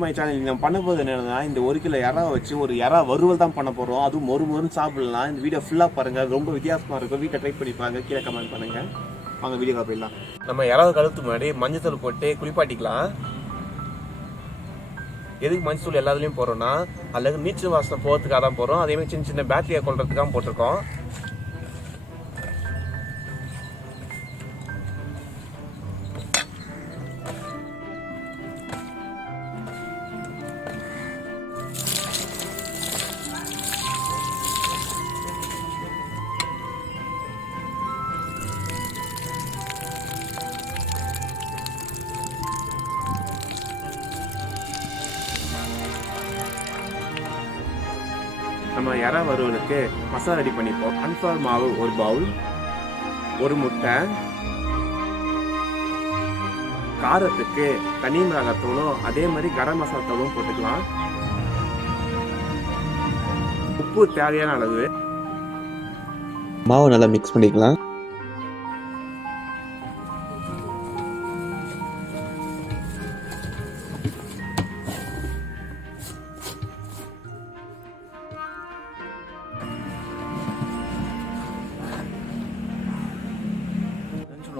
My channel. நம்ம பண்ண போது என்னன்னா, இந்த 1 கிலோ இறா வச்சு ஒரு இறா வறுவல் தான் பண்ண போகிறோம். அதுவும் மொறுன்னு சாப்பிடலாம். இந்த வீடியோ ஃபுல்லாக பாருங்கள், ரொம்ப வித்தியாசமாக இருக்கும். வீட்டை ட்ரை பண்ணி பாருங்க, கீழே கமெண்ட் பண்ணுங்கள். வாங்க வீடியோ போயிடலாம். நம்ம இறாவை கழுத்து முன்னாடி மஞ்சத்தூள் போட்டு குளிப்பாட்டிக்கலாம். எதுக்கு மஞ்சத்தூள் எல்லாத்துலேயும் போடுறோம்னா, அதில் நீச்சல் வாசனை போகிறதுக்காக தான் போகிறோம். அதேமாதிரி சின்ன சின்ன பேக்டீரியா கொள்றதுக்காக போட்டிருக்கோம். நம்ம இறா வறுவலுக்கு மசாலா ரெடி பண்ணிப்போம். கார்ன்ஃப்ளவர் மாவு 1 பவுல், 1 முட்டை, காரத்துக்கு தனி மிளகாத்தூளும் அதே மாதிரி கரம் மசாலா தூளும் போட்டுக்கலாம். உப்பு தேவையான அளவு. மாவு நல்லா மிக்ஸ் பண்ணிக்கலாம்.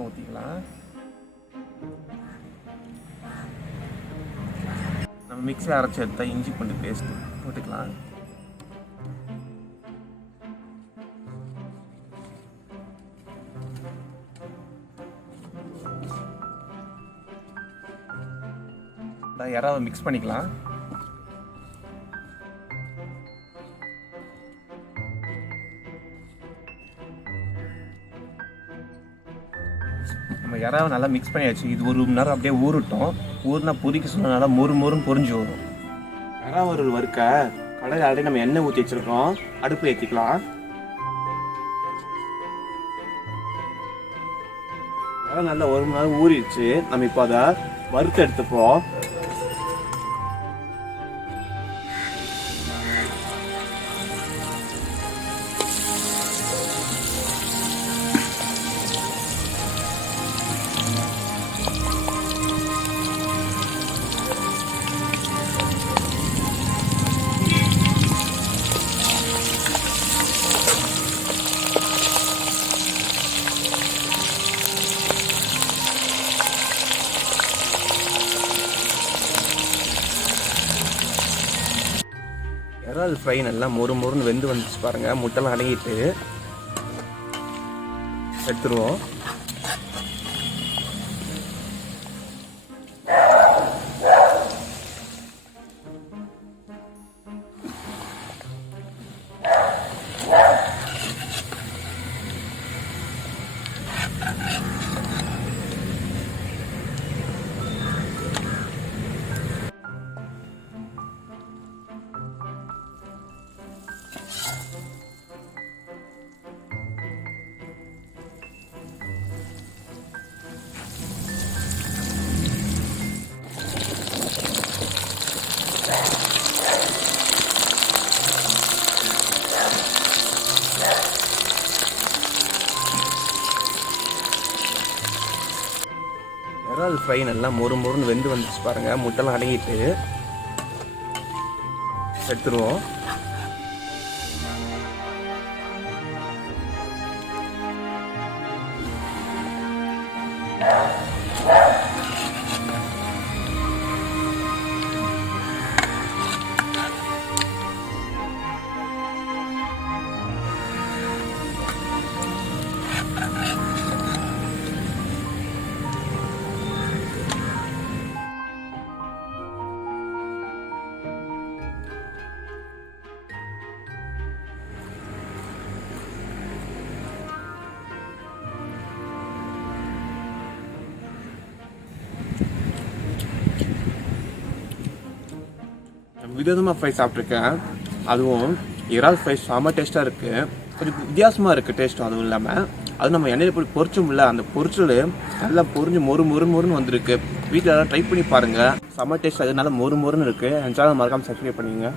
ஊற்றிக்கலாம். நம்ம மிக்ஸில் அரைச்சி எடுத்தா இஞ்சி பூண்டு பேஸ்ட் போட்டுக்கலாம். இறாவை மிக்ஸ் பண்ணிக்கலாம். நம்ம இறாவை நல்லா மிக்ஸ் பண்ணியாச்சு. இது 1 மணி நேரம் அப்படியே ஊறட்டும். ஊறினா பொரிக்க சொன்னனால மொறுன்னு பொரிஞ்சு வரும். இறா வறுவல் வறுக்க கடையில் ஆல்ரெடி நம்ம எண்ணெய் ஊற்றி வச்சுருக்கோம். அடுப்பு ஏற்றிக்கலாம். இறா நல்லா 1 மணி நேரம் ஊறிடுச்சு. நம்ம இப்போ அதை வறுத்து எடுத்துப்போம். இறால் ஃப்ரை நல்லா மொறுன்னு வெந்து வந்துச்சு பாருங்கள். முட்டைலாம் அடங்கிட்டு எடுத்துருவோம். இறால் ஃப்ரை நல்லா மொறுன்னு வெந்து வந்துச்சு பாருங்கள். முட்டைலாம் அடங்கிட்டு எடுத்துருவோம். விதவிதமாக ஃப்ரை சாப்பிட்ருக்கேன். அதுவும் இறால் ஃப்ரை செம்ம டேஸ்ட்டாக இருக்குது. கொஞ்சம் வித்தியாசமாக இருக்குது டேஸ்ட்டும். அதுவும் இல்லாமல் அது நம்ம எண்ணெயில் போய் பொரிச்சோம்ல, அந்த பொரிச்சல் நல்லா பொரிஞ்சு மொறுன்னு வந்திருக்கு. வீட்டில் எல்லாம் ட்ரை பண்ணி பாருங்கள். செம்ம டேஸ்ட். அதனால மொறுன்னு இருக்குது. என் சேனல் மறக்காமல் சப்ஸ்கிரைப் பண்ணிங்க.